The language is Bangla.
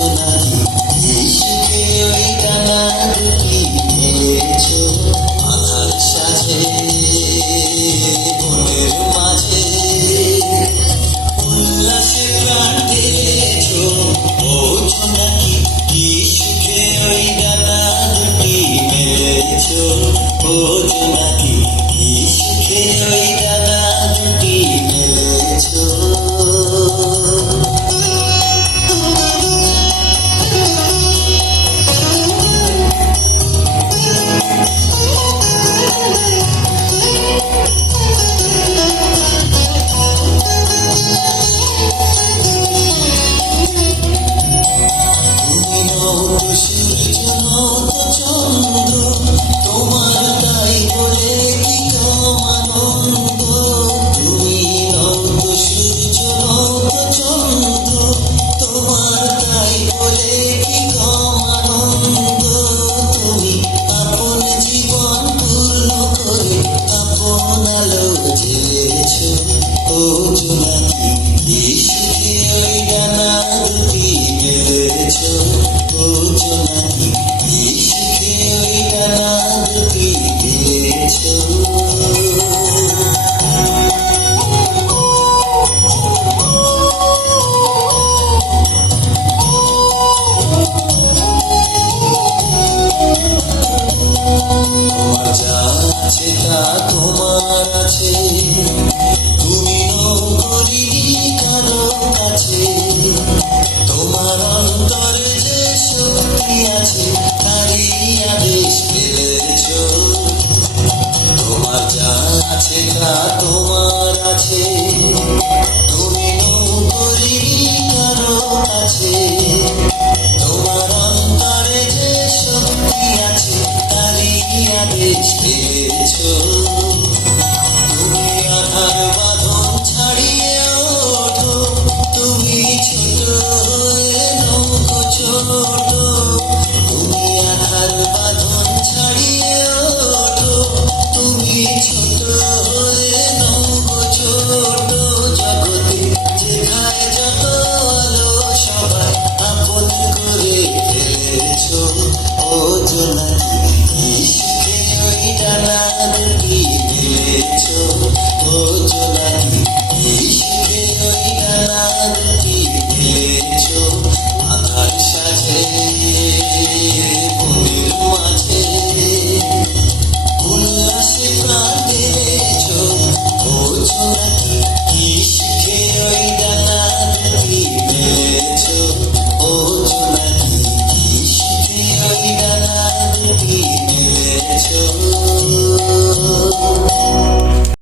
জোনাকি ইশকে ওই ডানা দুটি মেলেছ আধার সাজে বনের মাঝে উল্লাসে প্রাণ দিয়েছ ও জোনাকি ইশকে ওই ডানা দুটি মেলেছ ও জোনাকি ইশকে ওই ডানা দুটি মেলেছ। সূর্য নৌত চন্দ্র তোমার তাই বলে কি আনন্দ। তুমি নৌত সূর্য নৌত চন্দ্র তোমার তাই বলে কি আনন্দ। তুমি আপন জীবন পূর্ণ করে আপন আলো জ্বেলেছ ও জোনাকি ইশকে ওই ডানা দুটি মেলেছ ও জোনাকি ইশকে ওই ডানা দুটি মেলেছ। তোমার যা আছে তা তোমার আছে, তুমি নৌকরি কারো কাছে। তোমার অন্তরে যে শক্তি আছে তারই আদেশ পেলেছ। তোমার যা আছে তা তোমার আছে, তুমি নৌকরি কারো কাছে। তোমার অন্তরে যে শক্তি আছে তারই আদেশ পেয়েছ। তুমি আধার বাঁধন ছাড়িয়ে ওঠো, তুমি ছোট হয়ে নৌকো ছোট। তুমি আধার বাঁধন ছাড়িয়ে ওঠো, তুমি ছোট হয়ে নৌকো ছোট। জগতে যেখানে যত আলো সবাই আপন করে ফেলেছ ও জোনাকি ইশকে ওই ডানা দুটি মেলেছ ও জোনাকি ইশকে ওই ডানা দুটি মেলেছ আধার সাজে বনের মাঝে উল্লাসে প্রাণ দিয়েছ ও জোনাকি ইশকে ওই ডানা দুটি মেলেছ ও জোনাকি ইশকে ওই ডানা দুটি মেলেছ।